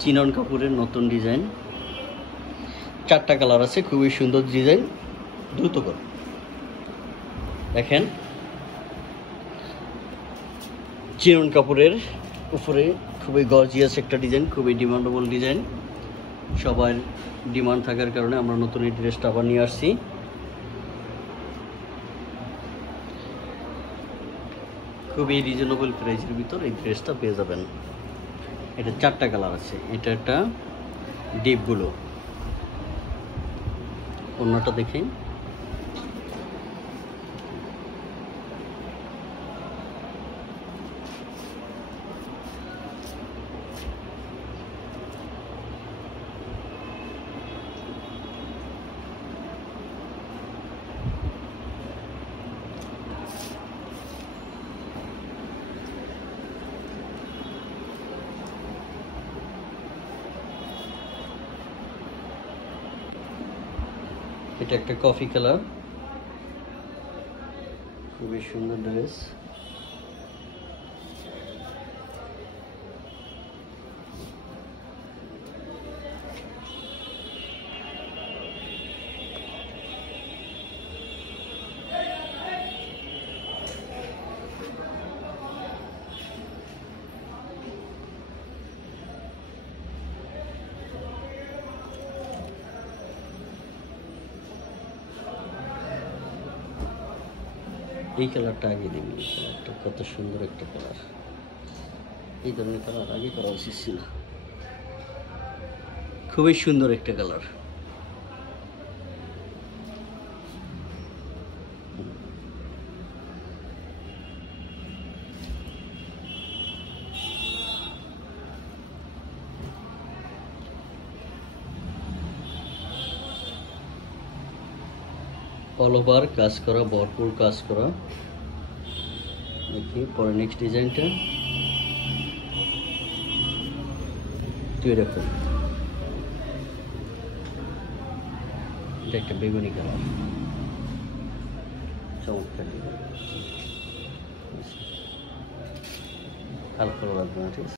Chinon কাপড়ের নতুন design, 4টা কালার আছে, খুবই সুন্দর ডিজাইন। দ্রুত কর দেখেন, চিনন কাপড়ের উপরে খুবই গর্জিয়াস একটা ডিজাইন, খুবই ডিমান্ডেবল ডিজাইন। সবার ডিমান্ড থাকার কারণে আমরা নতুন এই ড্রেসটা আবার নিয়ে আসছি। খুবই রিজনেবল প্রাইসের ভিতর এই ড্রেসটা পেয়ে যাবেন। এটা 4টা কালার আছে। এটা একটা ডিপ ব্লু, অন্যটা দেখেন, এটা একটা কফি কালার, খুবই সুন্দর ড্রেস। এই কালারটা আগে দিবি, এই কালারটা কত সুন্দর একটা কালার। এই ধরনের কালার আগে করা উচিত ছিল, খুবই সুন্দর একটা কালার। অল ওভার কাজ করা, ভরপুর কাজ করা। দেখি পরে নেক্সট ডিজাইনটা, তুই এরকম, এটা একটা বেগুনি কালার, চমৎকার ডিজাইন, হালকা লাগবে না, ঠিক আছে।